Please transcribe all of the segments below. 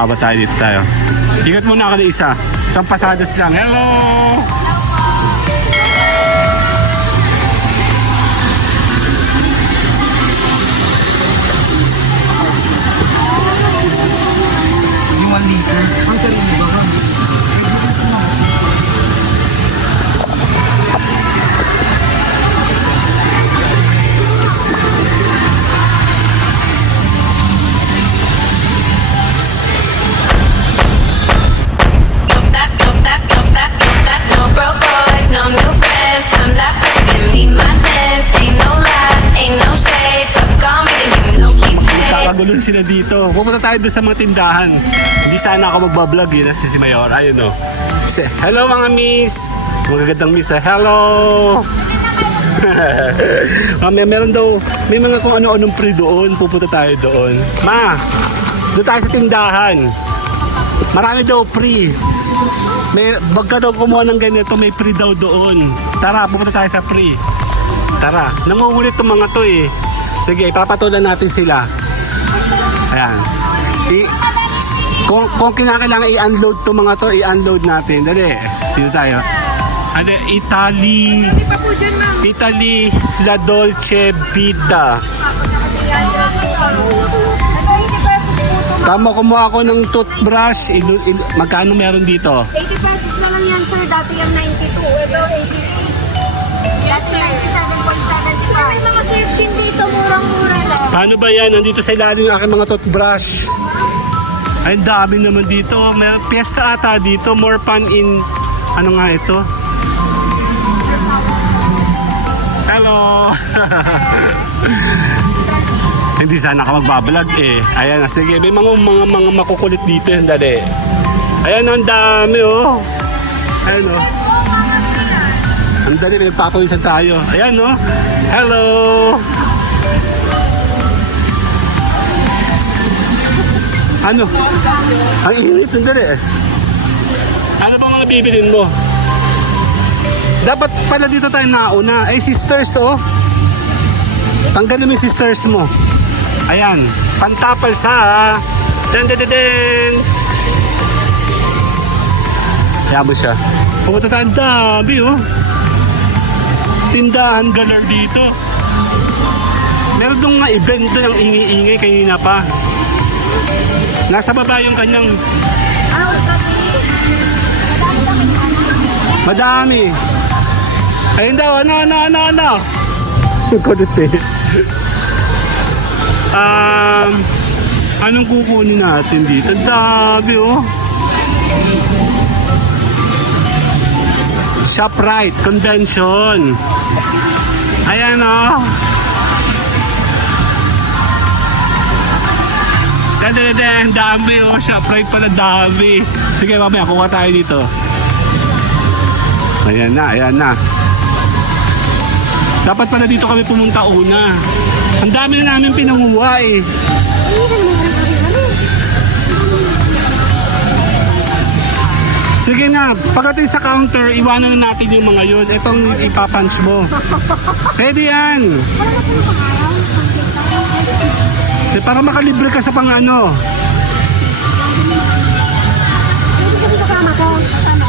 Makakaba tayo dito tayo. Ikot muna ako ng isa. Isang pasadas lang. Hello! Yung 1 liter. Ang sarili ba ba? No broke boys, no new friends. I'm that bitch, you give me my tens. Ain't no lie, ain't no shade. Fuck on me, then you know we paid. Kakagulo sila dito. Pupunta tayo doon sa mga tindahan. Hindi sana ako magbablog eh. Nasa si Mayor. Ayun o. Hello mga miss. Magagandang miss eh. Hello. Meron daw. May mga kung ano-anong free doon. Pupunta tayo doon. Ma, doon tayo sa tindahan. Marami daw free. May bagka daw kumuha ng ganito, may free daw doon. Tara, pupunta tayo sa free. Tara, nangungulit itong mga to eh. Sige, papatulan natin sila. Ayan. Kung kinakailangan i-unload itong mga to, i-unload natin. Dali, dito tayo. Ano, Italy La Dolce Vita. Tama, kumuha ako ng toothbrush. Magkano meron dito? 80 pesos na lang yan, sir. Dati yung 92. Ito, 80. That's 97.75. Sir, may mga safe din dito. Murang-mura lang. Paano ba yan? Nandito sa ilalim yung aking mga toothbrush. Ay, ang dami naman dito. May piyesta ata dito. More fun in... Ano nga ito? Hello! Hindi sana ka magbablog eh. Ayan, sige. May mga makukulit dito. Dali. Ayan, ang dami oh. Ayan oh. Ang dali, pinagpapawisan tayo. Ayan oh. Hello! Ano? Ang init, ang dali. Ano ba mga bibilin mo? Dapat pala dito tayo nauna. Ay, sisters oh. Tanggalin mo yung sisters mo. Ayan, pantapal sa den den den den. Kaya mo siya. Pumunta tayo, ang dami oh. Tindahan galar dito. Meron doon nga event doon ang ingay-ingay kanina pa. Nasa baba yung kanyang madami. Ayun daw, ano. Kulit eh. Anong kukunin natin dito? Ang dami oh. ShopRite Convention. Ayan oh. Ang dami oh. ShopRite pala, dami. Sige, mamaya kuha tayo dito. Ayan na. Dapat pala dito kami pumunta una. Ang dami na namin pinanguha eh. Sige na, pagdating sa counter, iwanan na natin yung mga yun. Itong ipapunch mo. Pwede yan. Para makalibre ka sa pang ano. Kasama ko. Kasama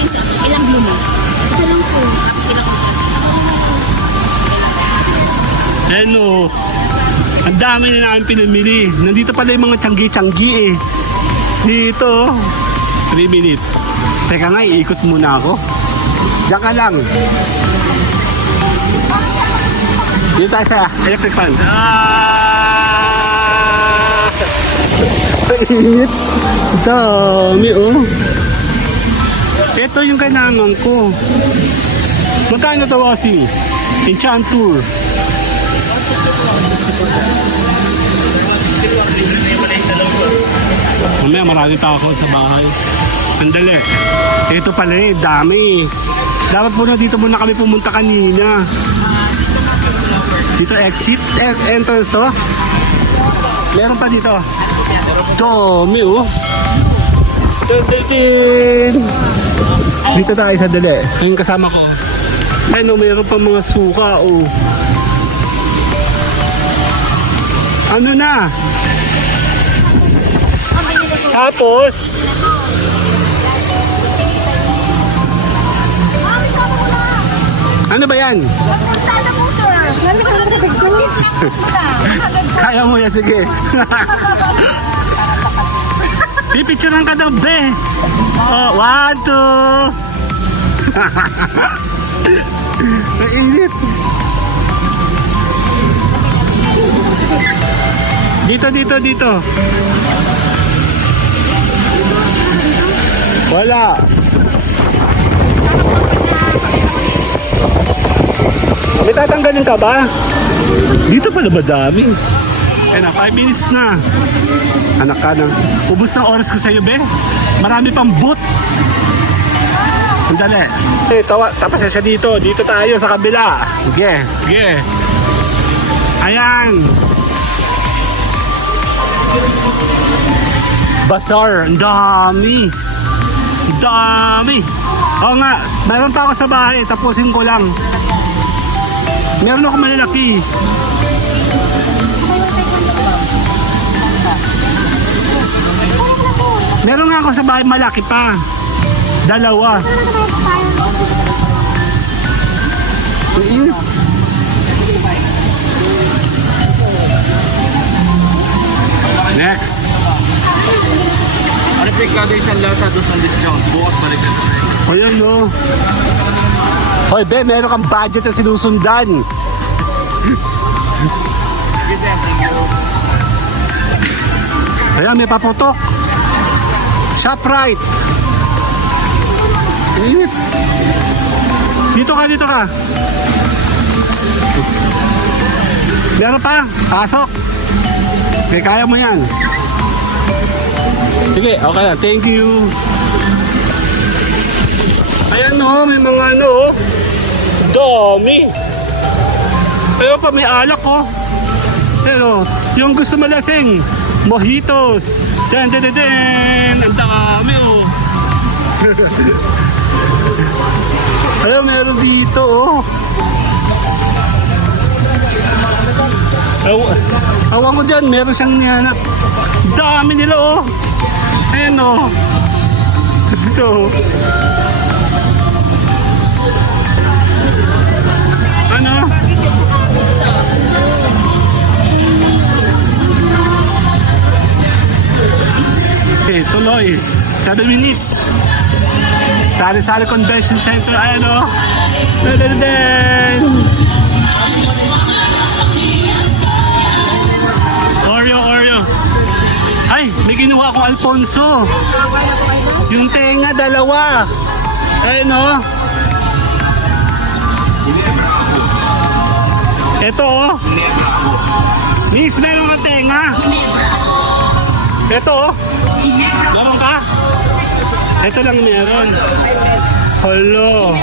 isa. Ilang blue mo? Isa lang po. Tapos ilang Ano, ang dami na namin pinamili. Nandito pala yung mga tiyanggi-tiyanggi eh. Dito, 3 minutes. Teka nga, iikot muna ako. Diyan ka lang. Dito tayo sa electric fan. Mainit. Dami oh. Ito yung kailangan ko. Magkano ito, Wasi? Enchantour. Mamaya marami pa ako sa bahay. Andali. Ito pala eh, dami. Dapat po na dito muna kami pumunta kanina. Dito exit, entrance to. Meron pa dito. Dami oh. Dito tayo sa dali. Ayun kasama ko. Ano, mayroon pa mga suka oh. Ano na? Tapos, ano ba yan? Sana po, sir. Lalo ka naman sa picture. Kaya mo yan, sige. Pipicturean ka daw, be. Oh, 1, 2. Mainit. Dito. Wala. May tatanggalin ka ba? Dito pala ba dami? Ayun na, 5 minutes na. Anak ka na. Ubus ng oras ko sa'yo, be. Marami pang boot. Sandali. Tapos siya dito. Dito tayo sa kabila. Sige. Ayan. Bazaar. Ang dami. Oo nga. Meron pa ako sa bahay. Tapusin ko lang. Meron ako malalaki. Meron nga ako sa bahay malaki pa. 2. Ang init. Next. Ano pa kada isang lata doon sa discount? Bukas balik na. Ayan no. Hoy, be, meron kang budget na sinusundan. Ayan, may paputok. ShopRite. Init. Dito ka. Meron pa? Pasok. Okay, kaya mo yan. Sige, okay na. Thank you. Ayan no, may mga ano. Dami. Ayun pa, may alak oh. Pero, yung gusto malasing, mojitos. Den. Ang dami oh. Ayun, meron dito oh. Awan ko dyan, meron siyang nihanap. Dami nila oh. Ayan oh. Dito oh. Ano? Okay, tuloy. 7 minutes. Sari-sari Convention Center. Ayan o. Oreo. Ay, may ginawa akong Alfonso. Yung tenga, 2. Ayan o. Ito oh. Miss, meron ka tenga? Ito oh. Meron ka? Ito lang meron. Hello.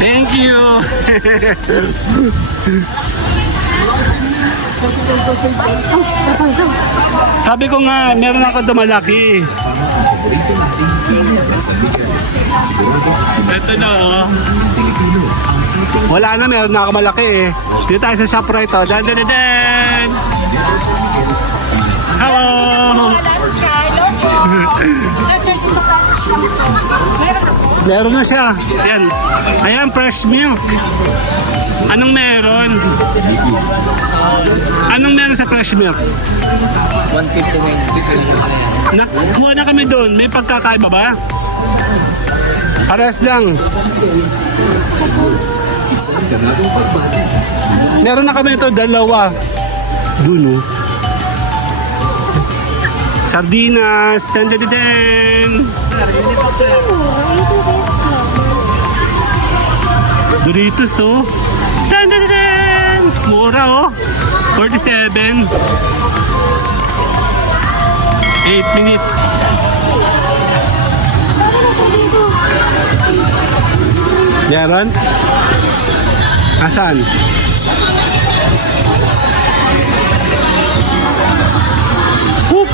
Thank you. Sabi ko nga, meron ako dumalaki. Ito na oh. Wala na, meron na ako malaki eh. Dito tayo sa ShopRite oh. Dan. Hello. Meron na siya. Ayan. Ayan, fresh milk. Anong meron? Anong meron sa fresh milk? 150 Nakuha na kami doon. May pagkakaiba ba? Pares lang. Meron na kami ito, 2. Doon oh. Sardinas. Den. Doritos oh. Den. Mura oh. 47. 8 minutes. Meron? Asan? Whoop!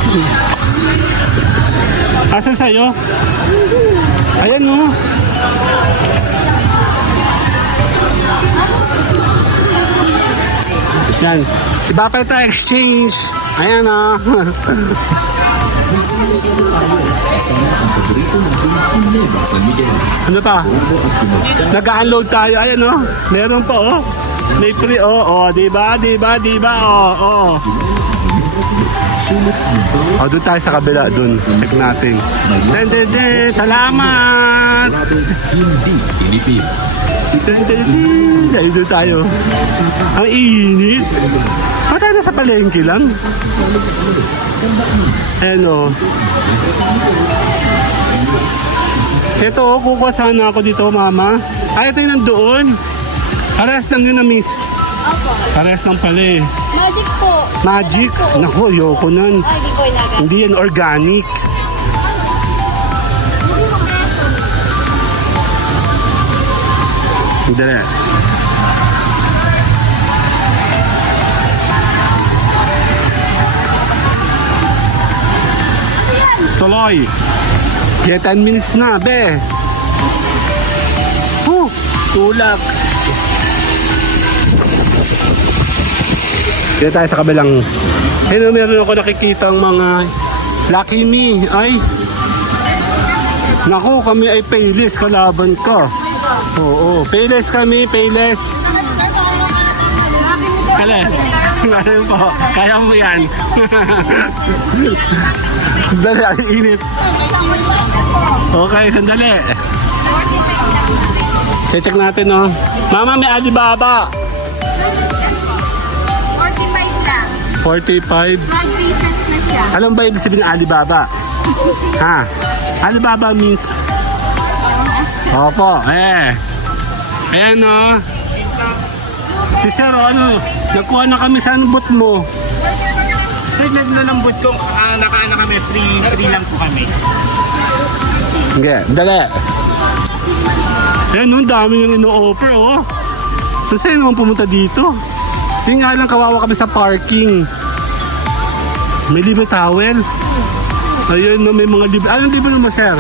Asan sa'yo? Ayan oh. Yan. Iba pa tayo exchange. Ayan ah. Ano pa? Nag-unload tayo. Ayan oh. Meron pa oh. May free oh. Oh, diba? Oh. Oh, doon tayo sa kabila. Doon. Check natin. Den. Salamat! Hindi tinipid. Ay, doon tayo. Ang init. Ba't tayo nasa palengke lang? Ano? Ito, kukuha sana ako dito, mama. Ay, ito yung nandoon. Parehas lang yun na miss. Opo. Parehas lang pala eh. Magic po. Magic? Naku, ayoko nun. Ay, di ko inaga. Hindi yan organic. Hindi. Tuloy. Yeah, 10 minutes na, be. Tulak. Dito tayo sa kabilang. Ayun, meron ako nakikita ang mga Lucky Me. Ay. Naku, kami ay Payless kalaban ko. Oo, Payless kami, Payless. Kale, ano po, kaya mo yan. Dali, ang init. Okay, sandali. Check natin, no. Mama, may Alibaba. 45 lang. 45. Flag pieces na siya. Alam ba ibig sabihin ng Alibaba? Ha? Alibaba means... Opo, Ayan, no. Si Sir, ano, nagkuha na kami sa bot mo. Sir, naglalambot ko. Nakaana kami. Free lang po kami. Okay, dali. Ayan, no, dami yung ino-offer, oh. Saan naman pumunta dito? Yung nga lang, kawawa kami sa parking. May libre towel. Ayun, no, may mga libre. Anong libre naman, sir?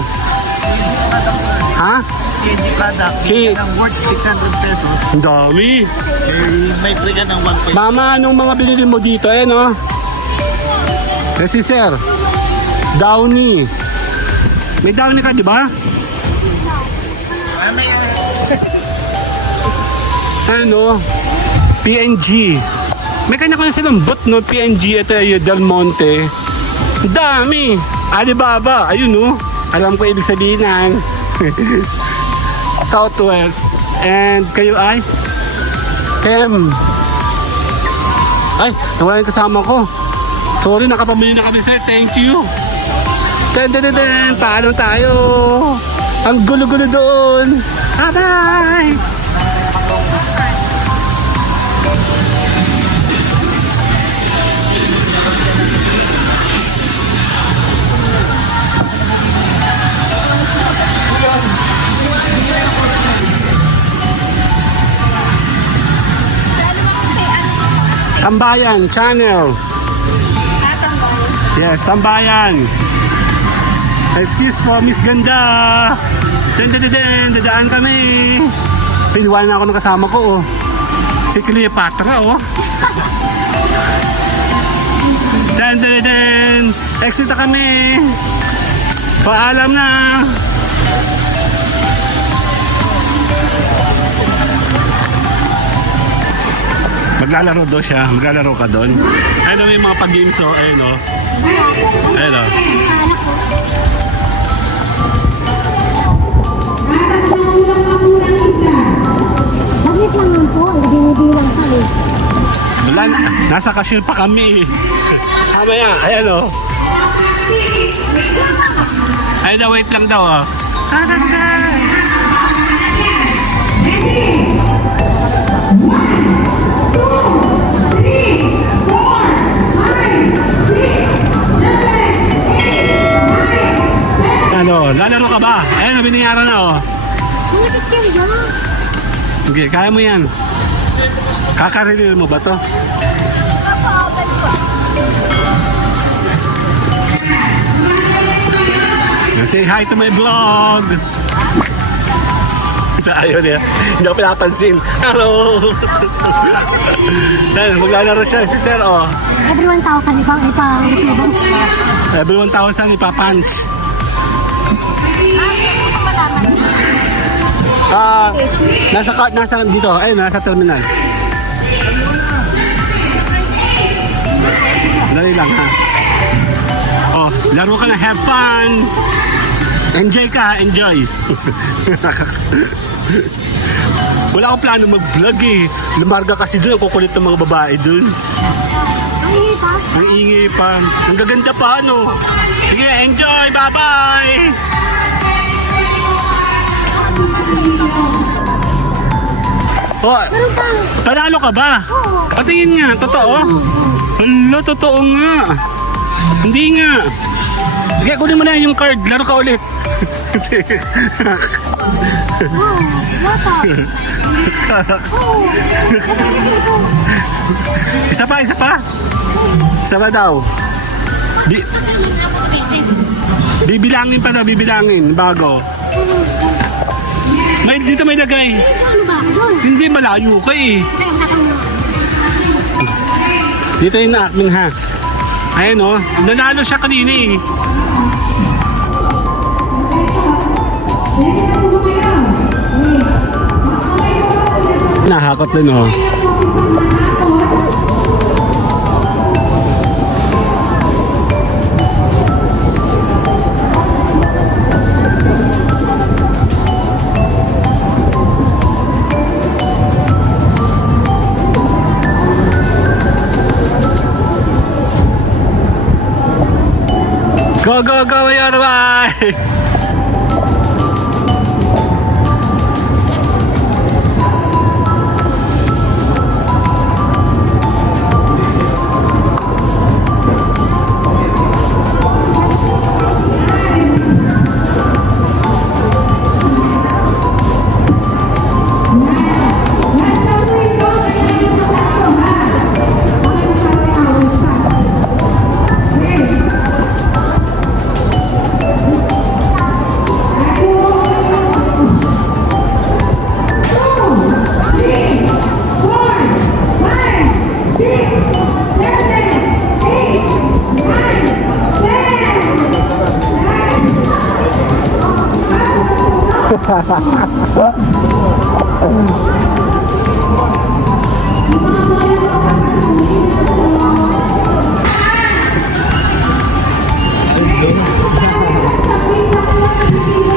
Ha? Candy product. Okay. Ang worth 600 pesos. Ang dami. May free ka ng 1.5. Mama, anong mga binili mo dito? Ayan, no? Kasi, sir, Downy. May Downy ka, di ba? Ano? PNG. May kanya-kanya silang bot, no? PNG, ito ay Del Monte. Ang dami. Alibaba. Ayun, no? Alam ko ibig sabihin yan. Southwest. And kayo ay? Kem. Ay, nawala yung kasama ko. Sorry, nakapamili na kami, sir. Thank you. Paano tayo? Ang gulo-gulo doon. Bye-bye. Tambayan channel. Yes, Tambayan. Excuse po, Miss Ganda. Dadaan kami. Piniwanan ako ng kasama ko, oh. Si Cleopatra, oh. Exit na kami. Paalam na. Maglalaro daw siya. Maglalaro ka doon. Ayun, may mga pag-games, oh. Ayun, oh. Ayun, oh. Bakit lang po? Binibilang ka eh. Wala, nasa cashier pa kami. Mamaya, ayan o. Ayun na, wait lang daw o. Ano, lalaro ka ba? Ayun, binayaran na o. Okay, kaya mo yan. Kakarilil mo ba to? Say hi to my vlog. Sa ayaw niya. Hindi ako pinapansin. Hello! Yan, maglalaro siya si Sir, oh. Every 1,000, ipang-resibo. Every 1,000 ipapunch. Nasa dito, ayun, nasa terminal. Dali lang, ha. Oh, laro ka na, have fun. Enjoy ka, enjoy. Wala akong plano mag-vlog eh. Lumarga kasi doon, kukulit ng mga babae doon. Ang ingay pa. Ang ingay pa. Ang gaganda pa, ano. Sige, enjoy, bye-bye. Oh, panalo ka ba? Oo. Patingin nga, totoo? Hala, totoo nga. Hindi nga. Sige, kunin mo na yung card. Laro ka ulit. Sige. Oo, wata. Oo. Isa pa, isa pa. Isa pa daw. Bibilangin pa daw, bibilangin. Bago. Dito may lagay. Ano ba? Doon. Hindi, malayo ka eh. Ay, ang nakang Dito yung na-acting, ha. Ayan, oh. Nanalo siya kanina eh. Nahakot din, oh. Go, go, go, Yorubay!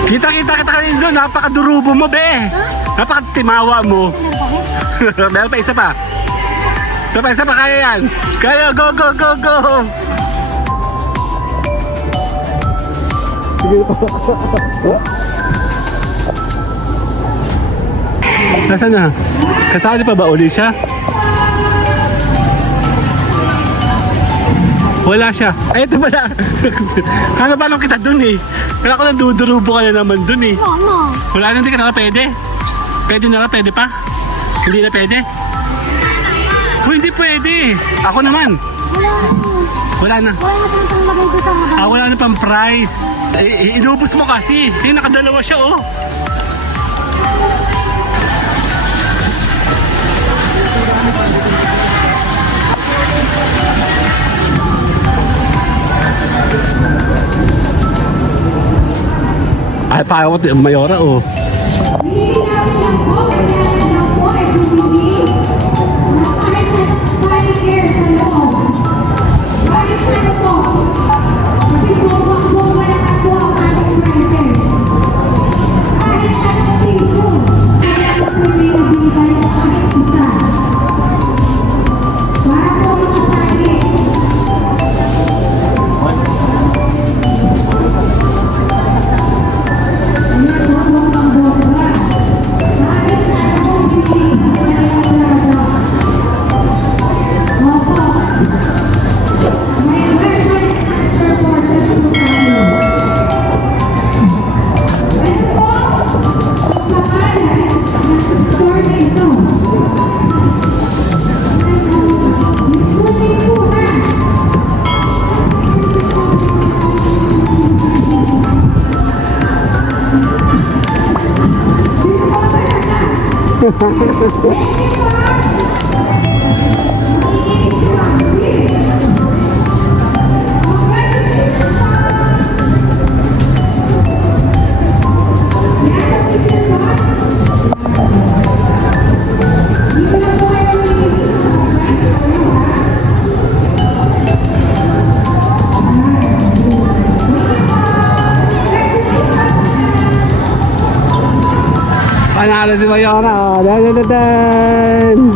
Kita kanina doon, napakadurubo mo, be. Napakatimawa mo. Meron pa, isa pa. Isa pa, kaya yan. Kaya, go, go, go, go. Nasaan na? Kasali pa ba uli siya? Wala siya. Ay, ito pala. Ano ba lang kita dun eh? Wala ko nang dudurubo ka na naman dun eh. ano? Wala na, hindi ka na pwede. Pwede na, pwede pa? Hindi na pwede? Oh, hindi pwede. Ako naman. Wala Wala na. na. Wala na siyang panglagay dito. Wala na pang price. Inubos mo kasi. Nakadalawa siya, oh. Ay, parang Mayora, oh. Panalo si Mayora. Oh. Dan.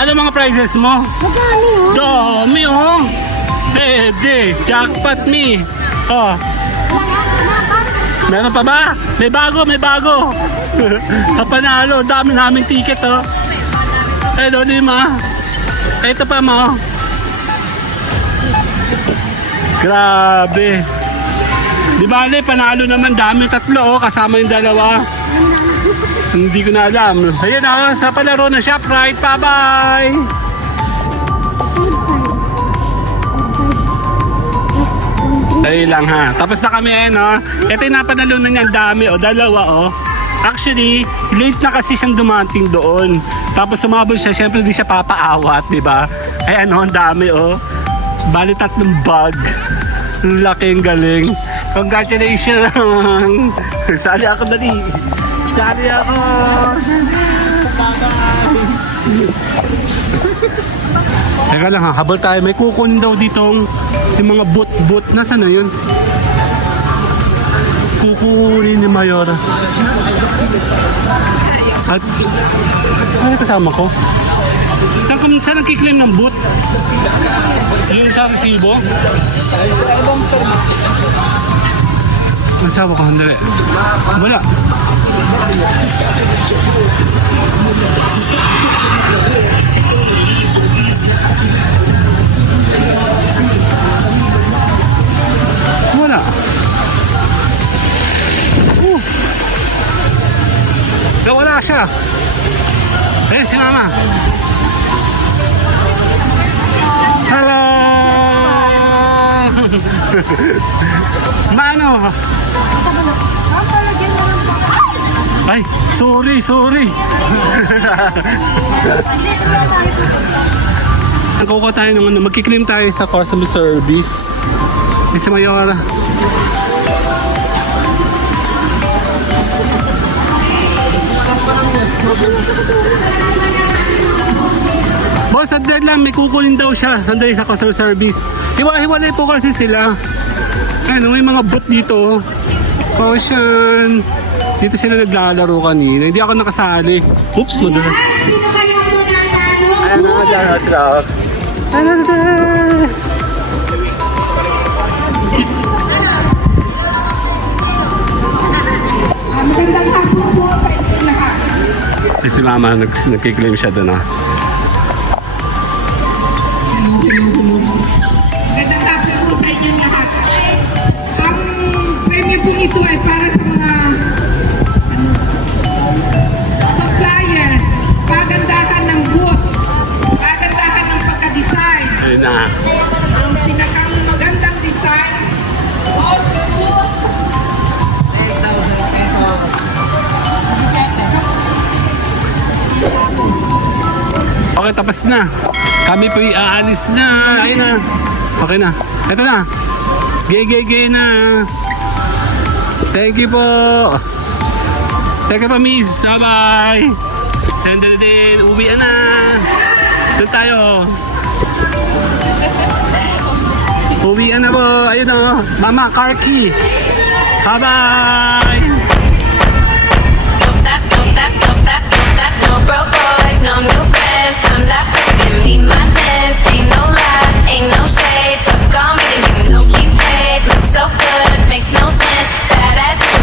Ano mga prizes mo? Magkano yun? Dami oh. Pwede. Jackpot me. Oh. Meron pa ba? May bago. Panalo. Dami namin ticket oh. Hello, Lima. Ito pa mo. Grabe. Di bale, panalo naman. Dami, 3 oh. Kasama yung 2. Hindi ko na alam. Ayun oh, sa palaro ng ShopRite. Bye-bye! Ayun lang ha. Tapos na kami eh, no? Ito yung napanalunan niyang dami, 2 oh. Actually, late na kasi siyang dumating doon. Tapos sumabol siya, syempre di siya papaawat, di ba? Ay ano, ang dami oh. Bali 3 bag. Laki ang galing. Congratulations! Sali ako dali. Sali ako! Teka lang ha, habol tayo. May kukunin daw ditong yung mga boot. Nasaan na yun? Kukunin ni Mayor. At ano kasama ko? Saan nagkiklaim ng boot? Yung sa resibo? Nasama ko, handali. Wala. Wala. Wala siya. Eh, si Mama. Hello! Mano? Ay, sorry. Nagkukuha tayo ng ano, magkiklaim tayo sa customer service. Si Mayora. Boss, sandali lang, may kukunin daw siya. Sandali sa customer service. Hiwa-hiwalay po kasi sila. Ano, may mga bot dito. Caution. Dito sila naglalaro kanina. Hindi ako nakasali. Oops, madulas. Ayan na, dyan na sila. Ayan na. Magandang hapon po sa inyong lahat. Si Mama, nagkiklaim siya doon ah. Magandang hapon po sa inyong lahat. Ang premyo po nito ay para sa mga supplier, pagandahan ng booth, pagandahan ng pagka-design. Ayun na. Ang pinakang magandang design, most booth. Okay, tapos na. Kami po'y aalis na. Ayun na. Okay na. Ito na. Gay na. Thank you po. Thank you po, miss. Bye-bye. Din. Uwi na. Doon tayo. Uwi na po. Ayun o. Mama, car key. Bye-bye. No broke boys, no new friends. I'm that bitch, you give me my tens. Ain't no lie, ain't no shade. Fuck all me, then you know we paid. Look so good, makes no sense. Badass bitch,